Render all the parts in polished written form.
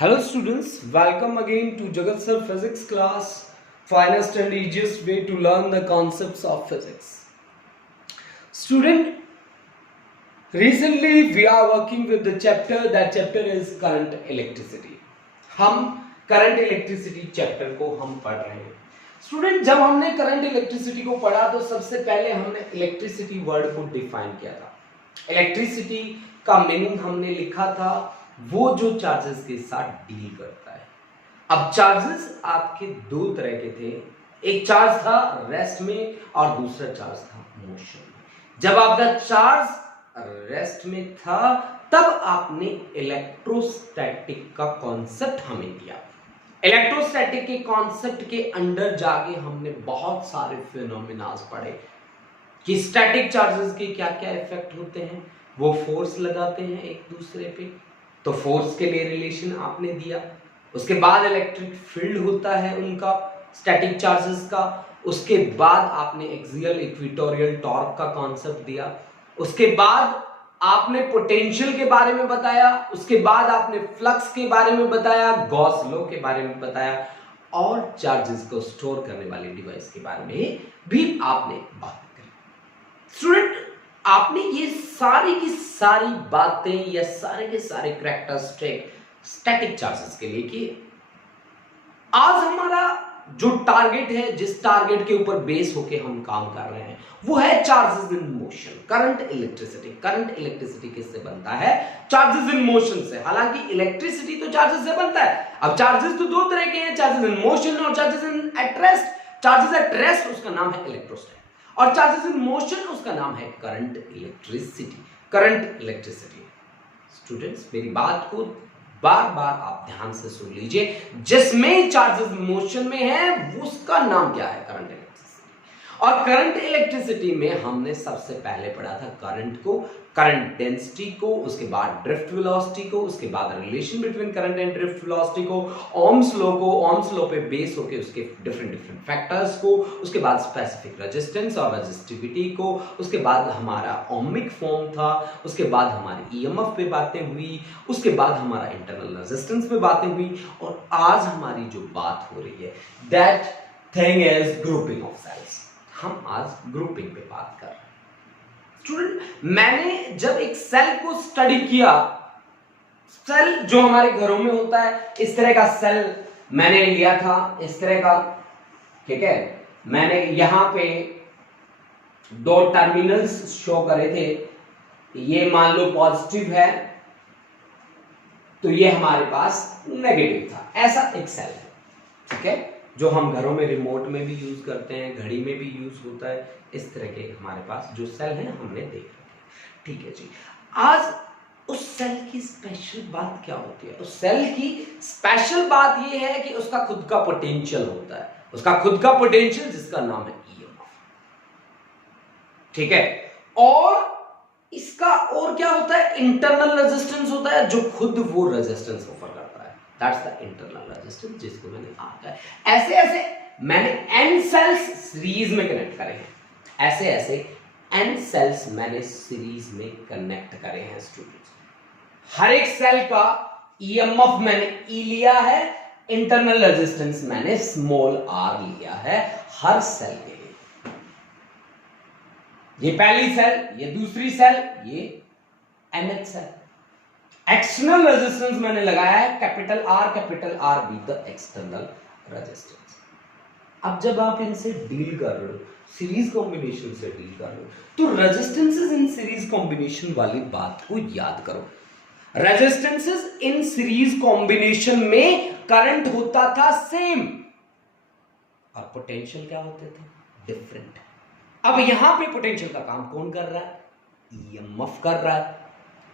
Hello students, welcome again to Jagat Sir Physics class, finest and easiest way to learn the concepts of physics. Student, recently we are working with the chapter, that chapter is current electricity. हम current electricity chapter को हम पढ़ रहे हैं. Student, जब हमने current electricity को पढ़ा तो सबसे पहले हमने electricity word को define किया था. Electricity का meaning हमने लिखा था वो जो चार्जेस के साथ डील करता है. अब चार्जेस आपके दो तरह के थे, एक चार्ज था रेस्ट में और दूसरा चार्ज था मोशन में. जब आपका चार्ज रेस्ट में था तब आपने इलेक्ट्रोस्टैटिक का कॉन्सेप्ट हमें दिया. इलेक्ट्रोस्टैटिक के कॉन्सेप्ट के अंदर जाके हमने बहुत सारे फिनोमेनास पढ़े कि स्टैटिक चार्जेस के क्या क्या इफेक्ट होते हैं. वो फोर्स लगाते हैं एक दूसरे पे, तो फोर्स के लिए रिलेशन आपने दिया. उसके बाद इलेक्ट्रिक फील्ड होता है उनका स्टैटिक चार्जेस का. उसके बाद आपने एक्सियल इक्वेटोरियल टॉर्क का कॉन्सेप्ट दिया. उसके बाद आपने पोटेंशियल के बारे में बताया. उसके बाद आपने फ्लक्स के बारे में बताया, गॉस लॉ के बारे में बताया और चार्जेस को स्टोर करने वाले डिवाइस के बारे में भी आपने बात करी. स्टूडेंट, आपने ये सारी की सारी बातें या सारे के सारे कैरेक्टरिस्टिक स्टैटिक चार्जेस के लिए किए. आज हमारा जो टारगेट है, जिस टारगेट के ऊपर बेस होके हम काम कर रहे हैं, वो है charges in motion, current electricity. Current electricity किससे बनता है? चार्जेस इन मोशन से. हालांकि इलेक्ट्रिसिटी तो चार्जेस से बनता है. अब चार्जेस तो दो तरह के हैं, चार्जेस इन मोशन और charges in at rest. Charges at rest उसका नाम है इलेक्ट्रोस्टैटिक और चार्जेस इन मोशन उसका नाम है current electricity. Current electricity. Students, मेरी बात को बार बार आप ध्यान से सुन लीजिए. जिसमें चार्जेस मोशन में है उसका नाम क्या है? Current electricity. और करंट इलेक्ट्रिसिटी में हमने सबसे पहले पढ़ा था करंट को, करंट डेंसिटी को, उसके बाद ड्रिफ्ट वेलोसिटी को, उसके बाद relation between current and drift velocity को, ओम्स लॉ को, ओम्स लॉ पे बेस होके उसके डिफरेंट डिफरेंट फैक्टर्स को, उसके बाद स्पेसिफिक रेजिस्टेंस और रेजिस्टिविटी को, उसके बाद हमारा ओमिक फॉर्म था, उसके बाद हमारी ईएमएफ पे बातें हुई, उसके बाद हमारा इंटरनल रेजिस्टेंस पे बातें हुई और आज हमारी जो बात हो रही है that thing is grouping of cells. हम आज ग्रुपिंग पे बात कर रहे हैं. स्टूडेंट, मैंने जब एक सेल को स्टडी किया, सेल जो हमारे घरों में होता है, इस तरह का सेल मैंने लिया था, इस तरह का, ठीक है. मैंने यहां पे दो टर्मिनल्स शो करे थे. ये मान लो पॉजिटिव है तो ये हमारे पास नेगेटिव था. ऐसा एक सेल है, ठीक है, जो हम घरों में रिमोट में भी यूज करते हैं, घड़ी में भी यूज होता है. इस तरह के हमारे पास जो सेल है हमने देख रखे. ठीक है जी. आज उस सेल की स्पेशल बात क्या होती है? उस सेल की स्पेशल बात यह है कि उसका खुद का पोटेंशियल होता है. उसका खुद का पोटेंशियल जिसका नाम है ईएमएफ. ठीक है. और इसका और क्या होता है? इंटरनल रेजिस्टेंस होता है जो खुद वो रेजिस्टेंस ऑफर करता है. दैट्स द इंटरनल रेजिस्टेंस जिसको मैंने कहा. ऐसे ऐसे मैंने n सेल्स सीरीज में कनेक्ट करे हैं. ऐसे ऐसे n सेल्स मैंने सीरीज में कनेक्ट करे हैं. स्टूडेंट्स, हर एक सेल का ईएमएफ मैंने E लिया है, इंटरनल रेजिस्टेंस मैंने स्मॉल r लिया है हर सेल के लिए. ये पहली सेल, ये दूसरी सेल, ये nth सेल. एक्सटर्नल रेजिस्टेंस मैंने लगाया है capital R be the external resistance. अब जब आप इनसे डील कर रहे हो, सीरीज कॉम्बिनेशन से डील कर रहे हो, तो रेजिस्टेंसेस इन सीरीज कॉम्बिनेशन वाली बात को याद करो. रेजिस्टेंसेस इन सीरीज कॉम्बिनेशन में करंट होता था सेम और पोटेंशियल क्या होते थे? डिफरेंट. अब यहां पे पोटेंशियल का काम कौन कर रहा है? ईएमएफ कर रहा है.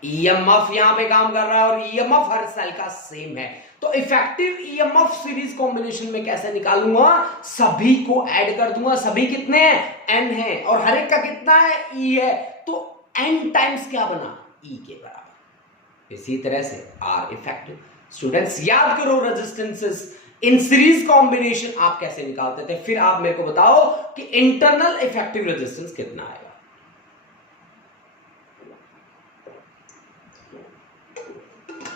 ईएमएफ यहां पे काम कर रहा है और ईएमएफ हर सेल का सेम है. तो इफेक्टिव ईएमएफ सीरीज कॉम्बिनेशन में कैसे निकालूंगा? सभी को ऐड कर दूंगा. सभी कितने हैं? n है और हर एक का कितना है? E है. तो n टाइम्स क्या बना? E के बराबर. इसी तरह से R इफेक्टिव. स्टूडेंट्स, याद करो रेजिस्टेंसेस इन सीरीज कॉम्बिनेशन आप कैसे निकालते थे. फिर आप मेरे को बताओ कि इंटरनल इफेक्टिव रेजिस्टेंस कितना आएगा.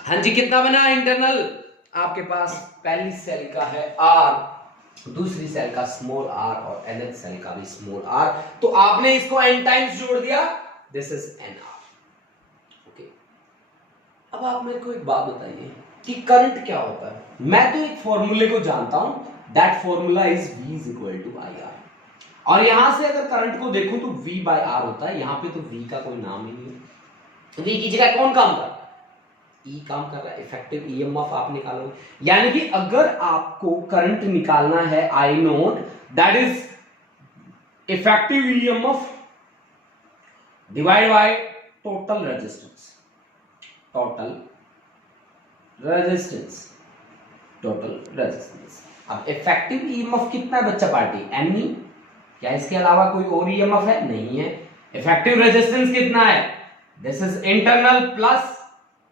हाँ जी, कितना बना इंटरनल? आपके पास पहली सेल का है आर, दूसरी सेल का स्मॉल आर और nth सेल का भी स्मॉल आर, तो आपने इसको n टाइम्स जोड़ दिया, दिस इज nr। ओके, अब आप मेरे को एक बात बताइए कि करंट क्या होता है। मैं तो एक फॉर्मूले को जानता हूं, that formula is v is equal to I R, और यहां से अगर करंट को देखूं तो v बाय आर होता है। यहां पे तो v का कोई नाम ही नहीं है। v की जगह कौन काम कर रहा है, E काम कर रहा है, इफेक्टिव ईएमएफ आप निकालो। यानी कि अगर आपको करंट निकालना है I note, that is effective EMF divide by total resistance, total resistance, total resistance. अब इफेक्टिव ईएमएफ कितना है बच्चा पार्टी, एन। क्या इसके अलावा कोई और ईएमएफ है, नहीं है। इफेक्टिव रेजिस्टेंस कितना है, this is internal plus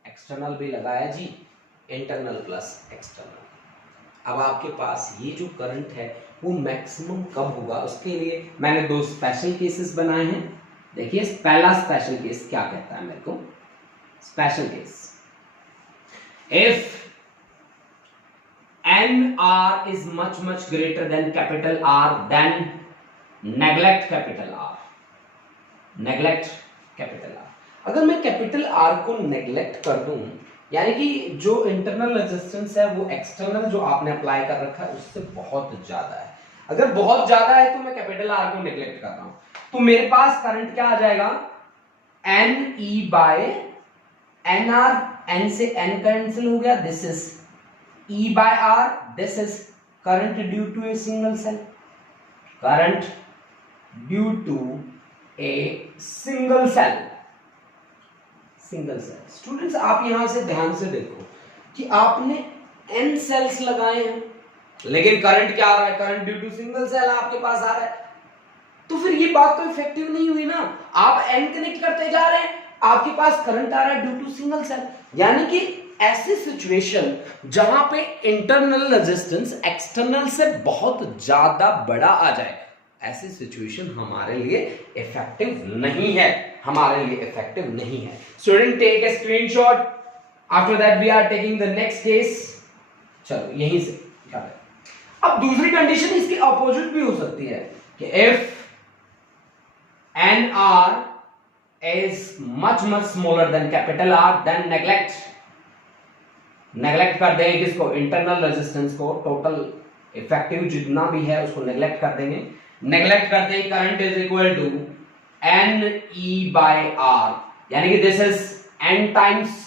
external भी लगाया जी, इंटरनल प्लस एक्सटर्नल। अब आपके पास ये जो करंट है वो मैक्सिमम कब होगा, उसके लिए मैंने दो स्पेशल केसेस बनाए हैं। देखिए पहला स्पेशल केस क्या कहता है मेरे को, special case, if NR is much greater than capital R, then neglect capital R, neglect capital R। अगर मैं कैपिटल R को नेग्लेक्ट कर दूं, यानी कि जो इंटरनल रेजिस्टेंस है वो एक्सटर्नल जो आपने अप्लाई कर रखा है उससे बहुत ज्यादा है। अगर बहुत ज्यादा है तो मैं कैपिटल R को नेग्लेक्ट कर रहा हूं, तो मेरे पास करंट क्या आ जाएगा, NE बाय NR, N से N कैंसिल हो गया, this is E by R, this is current due to a single cell, current due to a single cell, single cell। Students आप यहां से ध्यान से देखो कि आपने n सेल्स लगाए हैं, लेकिन करंट क्या आ रहा है, current due to single cell आपके पास आ रहा है, तो फिर ये बात तो इफेक्टिव नहीं हुई ना। आप n कनेक्ट करते जा रहे हैं, आपके पास करंट आ रहा है ड्यू टू सिंगल सेल, यानी कि ऐसी सिचुएशन जहां पे इंटरनल रेजिस्टेंस एक्सटर्नल से बहुत ज्यादा बड़ा आ जाए, ऐसी सिचुएशन हमारे लिए इफेक्टिव नहीं है, हमारे लिए इफेक्टिव नहीं है। Student take a screenshot, after that we are taking the next case. चलो यहीं से याद है। अब दूसरी कंडीशन इसकी अपोजिट भी हो सकती है कि if NR is much smaller than capital R, then neglect कर देंगे किसको, इंटरनल रेजिस्टेंस को, टोटल इफेक्टिव जितना भी है उसको नेग्लेक्ट कर देंगे। नेग्लेक्ट करते ही current is equal to NE by R, यानी कि this is N times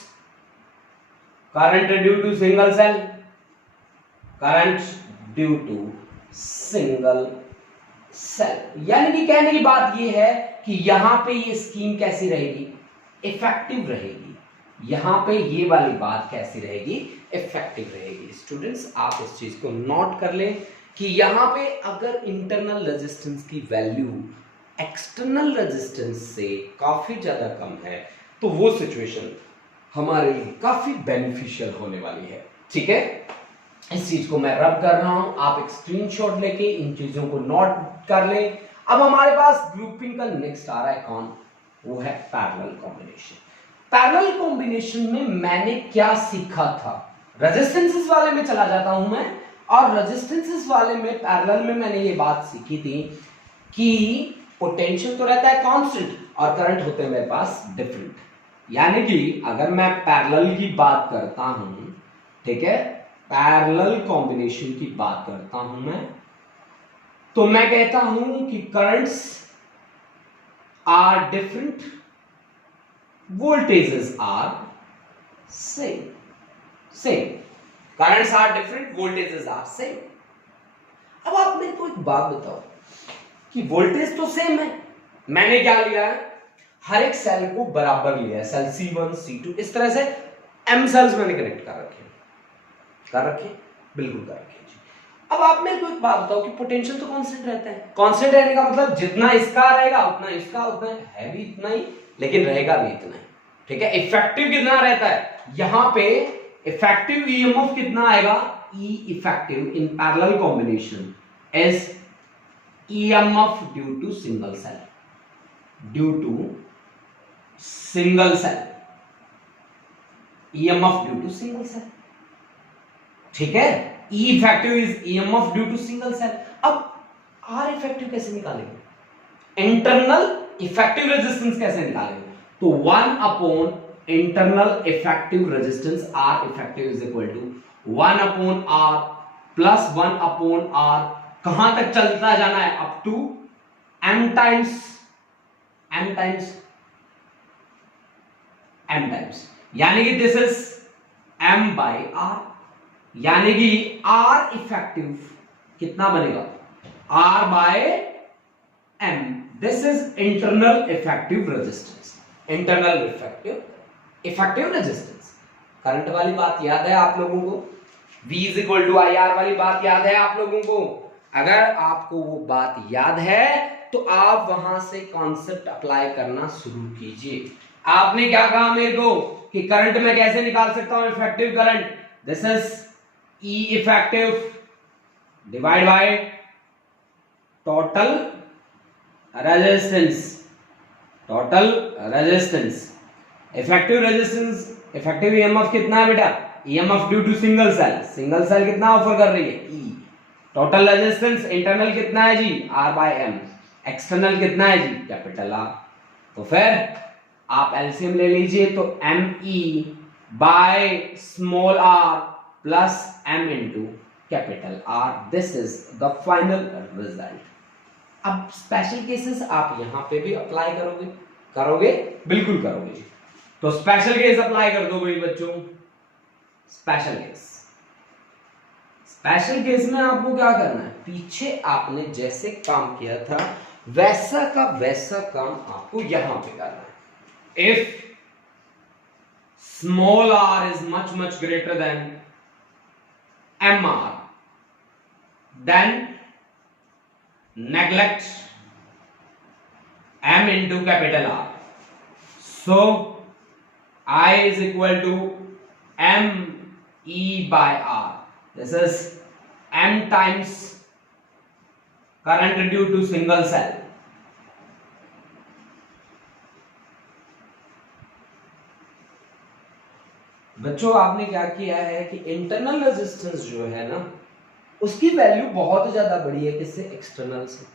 current due to single cell, current due to single cell. यानी कि कहने की बात यह है कि यहां पे ये स्कीम कैसी रहेगी, इफेक्टिव रहेगी। यहां पे ये वाली बात कैसी रहेगी, इफेक्टिव रहेगी। स्टूडेंट्स आप इस चीज को नोट कर लें कि यहां पे अगर इंटरनल रेजिस्टेंस की वैल्यू एक्सटर्नल रेजिस्टेंस से काफी ज्यादा कम है तो वो सिचुएशन हमारे लिए काफी बेनिफिशियल होने वाली है। ठीक है, इस चीज को मैं रब कर रहा हूं, आप एक स्क्रीनशॉट लेके इन चीजों को नोट कर लें। अब हमारे पास ग्रुपिंग का नेक्स्ट आ रहा है कौन, वो है पैरेलल कॉम्बिनेशन। पैरेलल कॉम्बिनेशन में मैंने क्या सीखा था, रेजिस्टेंसेस वाले में चला जाता हूं मैं, और रेजिस्टेंसेस वाले में पैरेलल में मैंने ये बात सीखी थी कि पोटेंशियल तो रहता है कांस्टेंट और करंट होते हैं मेरे पास डिफरेंट। यानी कि अगर मैं पैरेलल की बात करता हूं, ठीक है, पैरेलल कॉम्बिनेशन की बात करता हूं मैं, तो मैं कहता हूं कि currents are different, voltages are same, same, currents are different, voltages are same। अब आप मेरे को एक बात बताओ कि वोल्टेज तो सेम है, मैंने क्या लिया है, हर एक सेल को बराबर लिया है, सेल C1 C2 इस तरह से m सेल्स मैंने कनेक्ट कर रखे, बिल्कुल कर रखे जी। अब आप मेरे को एक बात बताओ कि पोटेंशियल तो कांस्टेंट रहता है, कांस्टेंट रहने का मतलब जितना इसका रहेगा उतना इसका, उतना है भी इतना ही, लेकिन रहेगा भी इतना ही। ठीक है, इफेक्टिव कितना रहता है, यहां पे इफेक्टिव ईएमएफ कितना आएगा, E effective in parallel combination is EMF due to single cell, due to single cell, EMF due to single cell. ठीक है। E effective is EMF due to single cell. अब R इफेक्टिव कैसे निकालेंगे, internal effective resistance कैसे निकालेंगे, तो 1 अपॉन internal effective resistance R effective is equal to 1 upon R plus 1 upon R, कहां तक चलता जाना है, अप टू m टाइम्स यानी कि this is m by R, यानी कि R इफेक्टिव कितना बनेगा, R bye m, this is internal effective resistance, internal effective resistance. Current वाली बात याद है आप लोगों को, V is equal to I R वाली बात याद है आप लोगों को, अगर आपको वो बात याद है तो आप वहां से कॉन्सेप्ट अप्लाई करना शुरू कीजिए। आपने क्या कहा मेरे को कि करंट में कैसे निकाल सकता हूं effective current, this is E effective divide by total resistance, effective resistance, effective EMF कितना है बेटा, EMF due to single cell कितना ऑफर कर रही है, E, टोटल रेजिस्टेंस इंटरनल कितना है जी, R बाय M, एक्सटर्नल कितना है जी, कैपिटल R। तो फिर आप एलसीएम ले लीजिए, तो ME by small r plus M into capital R, this is the final result. अब स्पेशल केसेस आप यहां पे भी अप्लाई करोगे, बिल्कुल करोगे। तो स्पेशल केस अप्लाई कर दो भाई बच्चों। स्पेशल केस में आपको क्या करना है, पीछे आपने जैसे काम किया था वैसा का वैसा काम आपको यहां पे करना है। If small r is much greater than mr, then neglect m into capital R. So I is equal to m E by R. This is m times current due to single cell. बच्चों आपने क्या किया है कि internal resistance जो है ना उसकी वैल्यू बहुत ज्यादा बड़ी है किससे, एक्सटर्नल से,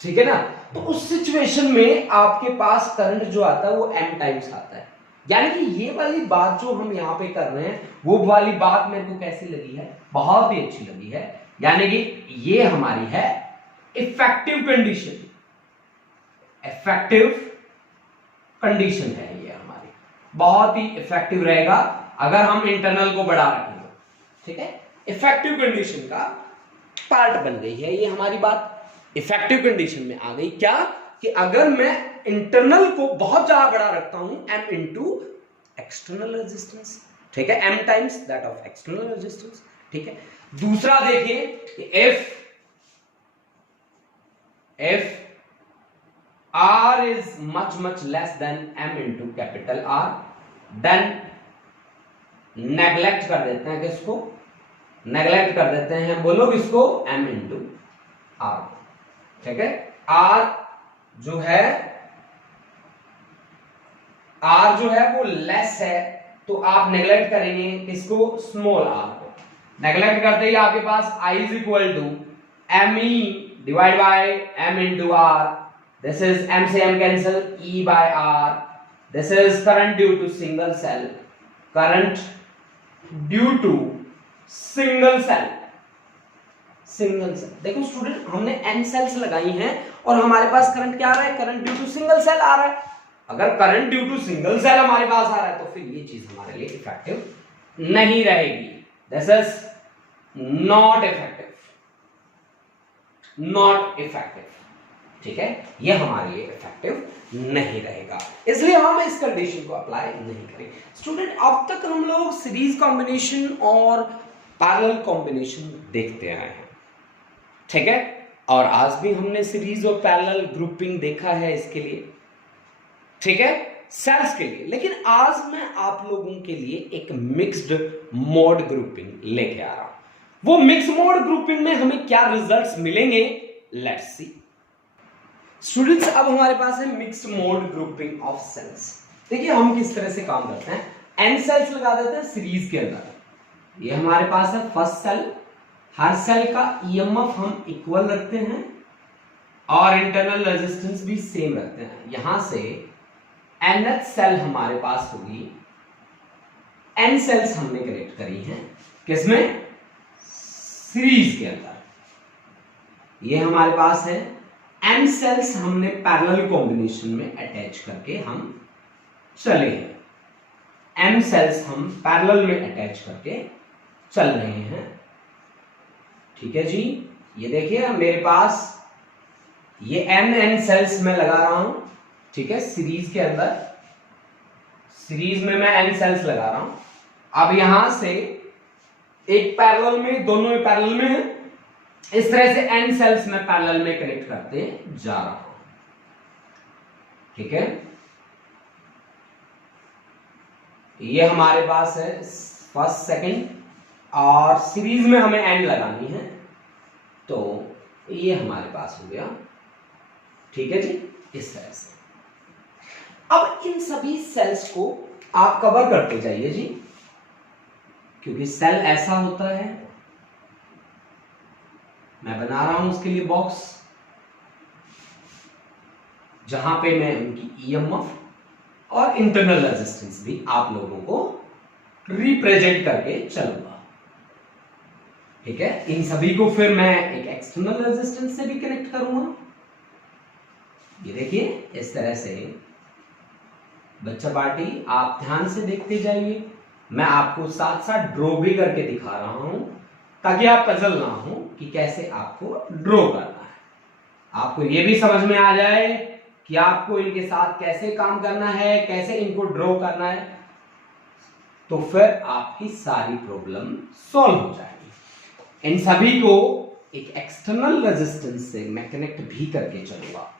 ठीक है ना। तो उस सिचुएशन में आपके पास करंट जो आता है वो m टाइम्स आता है, यानी कि ये वाली बात जो हम यहाँ पे कर रहे हैं वो वाली बात मेरे को कैसी लगी है, बहुत ही अच्छी लगी है। यानी कि ये हमारी है इफेक्टिव कंडीशन है, ये हमारी बहुत ही इफेक्टिव रहेगा अगर हम इंटरनल को बढ़ा रखेंगे, ठीक है। इफेक्टिव कंडीशन का पार्ट बन गई है ये हमारी बात। इफेक्टिव कंडीशन में आ गई क्या कि अगर मैं इंटरनल को बहुत ज्यादा बड़ा रखता हूं m इंटू एक्सटर्नल रेजिस्टेंस, ठीक है, m times that of external resistance, ठीक है। दूसरा देखिए कि if r is much less than m into capital R, then neglect कर देते हैं किसको, नेग्लेक्ट कर देते हैं, बोलो किसको, m into R, ठीक है। R जो है वो लेस है तो आप नेग्लेक्ट करेंगे किसको, स्मॉल r को। नेग्लेक्ट करते ही आपके पास I is equal to me divide by m into R, this is m से m cancel, E by R, this is current due to single cell, current due to single cell. देखो student हमने n cells लगाई हैं और हमारे पास current क्या आ रहा है, current due to single cell आ रहा है। अगर current due to single cell हमारे पास आ रहा है तो फिर ये चीज हमारे लिए इफेक्टिव नहीं रहेगी, दिस इज नॉट इफेक्टिव, ठीक है, ये हमारे लिए इफेक्टिव नहीं रहेगा, इसलिए हम इस कंडीशन को अप्लाई नहीं करेंगे। स्टूडेंट अब तक हम लोग सीरीज कॉम्बिनेशन और पैरेलल कॉम्बिनेशन देखते आए हैं, ठीक है, और आज भी हमने सीरीज और पैरेलल ग्रुपिंग देखा है इसके लिए, ठीक है, सेल्स के लिए। लेकिन आज मैं आप लोगों के लिए एक मिक्स्ड मोड ग्रुपिंग लेके आ रहा हूं। वो मिक्स मोड ग्रुपिंग में हमें क्या रिजल्ट्स मिलेंगे, लेट्स सी। स्टूडेंट्स अब हमारे पास है mixed mode grouping of cells. देखिए हम किस तरह से काम करते हैं, n सेल्स लगा देते हैं सीरीज के अंदर, ये हमारे पास है फर्स्ट सेल, हर सेल का ईएमएफ हम इक्वल रखते हैं और इंटरनल रेजिस्टेंस भी सेम रखते हैं। यहां से nth सेल हमारे पास होगी, n सेल्स हमने कनेक्ट करी हैं किसमें, सीरीज के अंदर। ये हमारे पास है m सेल्स हमने पैरेलल कॉम्बिनेशन में अटैच करके हम चले हैं, m सेल्स हम पैरेलल में अटैच करके चल रहे हैं। ठीक है जी, ये देखिए मेरे पास ये n सेल्स में लगा रहा हूं, ठीक है, सीरीज के अंदर, सीरीज में मैं n सेल्स लगा रहा हूं। अब यहां से एक पैरेलल में, दोनों में पैरेलल में है, इस तरह से n सेल्स में पैरेलल में कनेक्ट करते जा रहा हूं। ठीक है, ये हमारे पास है फर्स्ट सेकंड और सीरीज में हमें n लगानी है, तो ये हमारे पास हो गया। ठीक है जी, इस तरह से। अब इन सभी सेल्स को आप कवर करते जाइए जी, क्योंकि सेल ऐसा होता है, मैं बना रहा हूं उसके लिए बॉक्स, जहां पे मैं उनकी ईएमएफ और इंटरनल रेजिस्टेंस भी आप लोगों को रिप्रेजेंट करके चलूंगा। ठीक है, इन सभी को फिर मैं एक एक्सटर्नल रेजिस्टेंस से भी कनेक्ट करूंगा। ये देखिए इस तरह से बच्चा पार्टी आप ध्यान से देखते जाइए, मैं आपको साथ साथ ड्रॉ भी करके दिखा रहा हूं ताकि आप पजल ना हो कि कैसे आपको ड्रॉ करना है, आपको ये भी समझ में आ जाए कि आपको इनके साथ कैसे काम करना है, कैसे इनको ड्रॉ करना है, तो फिर आपकी सारी प्रॉब्लम सॉल्व हो जाएगी। इन सभी को एक एक्सटर्नल रेजिस्टेंस से मैं कनेक्ट भी करके चलूंगा।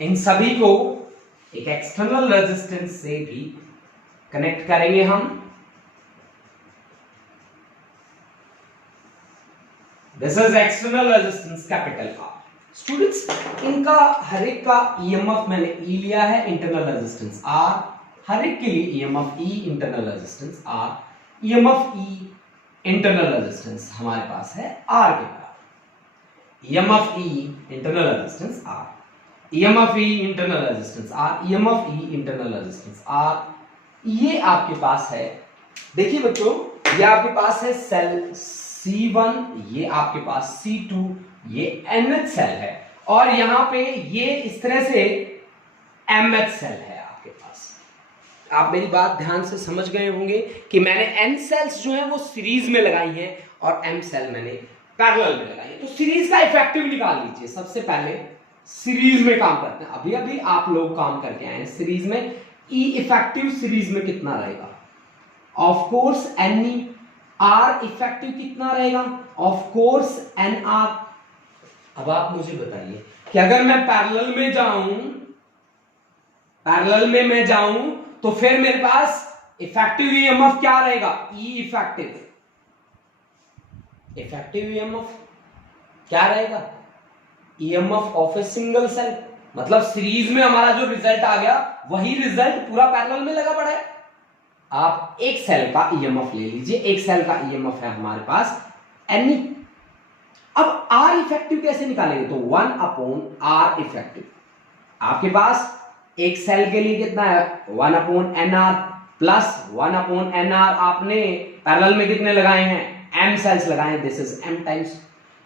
इन सभी को एक एक्सटर्नल रेजिस्टेंस से भी कनेक्ट करेंगे हम। This is external resistance capital R. Students, इनका हर एक का ईएमएफ मैंने ई लिया है, इंटरनल रेजिस्टेंस आर, हर एक के लिए ईएमएफ ई, इंटरनल रेजिस्टेंस आर, ईएमएफ ई, इंटरनल रेजिस्टेंस हमारे पास है आर के बराबर, ईएमएफ ई, internal resistance R, EMF E internal resistance R, EMF E internal resistance R, ये आपके पास है। देखिए बच्चों, ये आपके पास है सेल C1, ये आपके पास C2, ये nth सेल है, और यहां पे ये इस तरह से mth सेल है आपके पास। आप मेरी बात ध्यान से समझ गए होंगे कि मैंने n सेल्स जो है वो सीरीज में लगाई हैं और m सेल मैंने पैरेलल में लगाई है। तो सीरीज का इफेक्टिव निकाल लीजिए। सबसे पहले सीरीज में काम करते हैं, अभी अभी आप लोग काम करके आए हैं सीरीज में। ई इफेक्टिव सीरीज में कितना रहेगा? Of course N E. R effective कितना रहेगा? Of course N R. अब आप मुझे बताइए कि अगर मैं पैरेलल में जाऊं, पैरेलल में मैं जाऊं तो फिर मेरे पास इफेक्टिव ईएमएफ क्या रहेगा? ई इफेक्टिव। इफेक्टिव ईएमएफ क्या रहेगा? EMF of a single cell. मतलब सीरीज में हमारा जो रिजल्ट आ गया वही रिजल्ट पूरा पैरेलल में लगा पड़ा है। आप एक सेल का ईएमएफ ले लीजिए, एक सेल का ईएमएफ है हमारे पास एन। अब आर इफेक्टिव कैसे निकालेंगे? तो 1 अपॉन आर इफेक्टिव। आपके पास एक सेल के लिए कितना है? 1 upon N R plus 1 upon N R. आपने पैरेलल में कितने लगाए हैं? m सेल्स लगाए हैं। दिस इज m टाइम्स,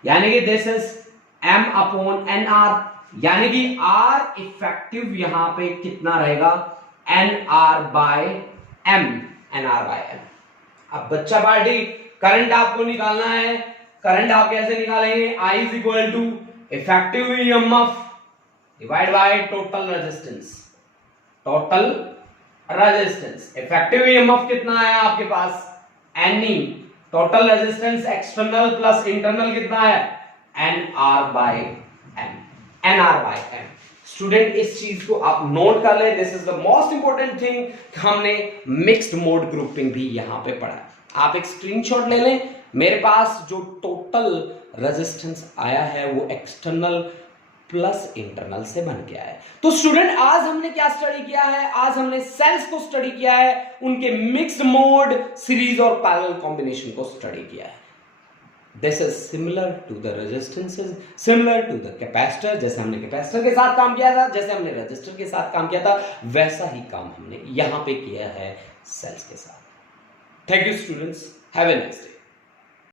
यानी कि this is m upon N R, यानी कि R इफेक्टिव यहां पे कितना रहेगा? NR by M, NR by M। अब बच्चा पार्टी करंट आपको निकालना है। करंट आप कैसे निकालेंगे? I is equal to effective EMF divide by total resistance. Total resistance, effective EMF कितना है आपके पास? NE। Total resistance external plus internal कितना है? NR by M, NR by M। Student इस चीज को आप नोट कर लें, this is the most important thing. हमने मिक्स्ड मोड ग्रुपिंग भी यहां पे पढ़ा है। आप एक स्क्रीनशॉट ले लें। मेरे पास जो टोटल रेजिस्टेंस आया है वो एक्सटर्नल प्लस इंटरनल से बन के आए। तो स्टूडेंट आज हमने क्या स्टडी किया है? आज हमने सेल्स को स्टडी किया है, उनके मिक्स्ड मोड, सीरीज और पैरेलल कॉम्बिनेशन को स्टडी किया है। This is similar to the resistances, similar to the capacitor. जैसे हमने कैपेसिटर के साथ काम किया था, जैसे हमने रेजिस्टर के साथ काम किया था, वैसा ही काम हमने यहां पे किया है सेल्स के साथ। Thank you students, have a nice day.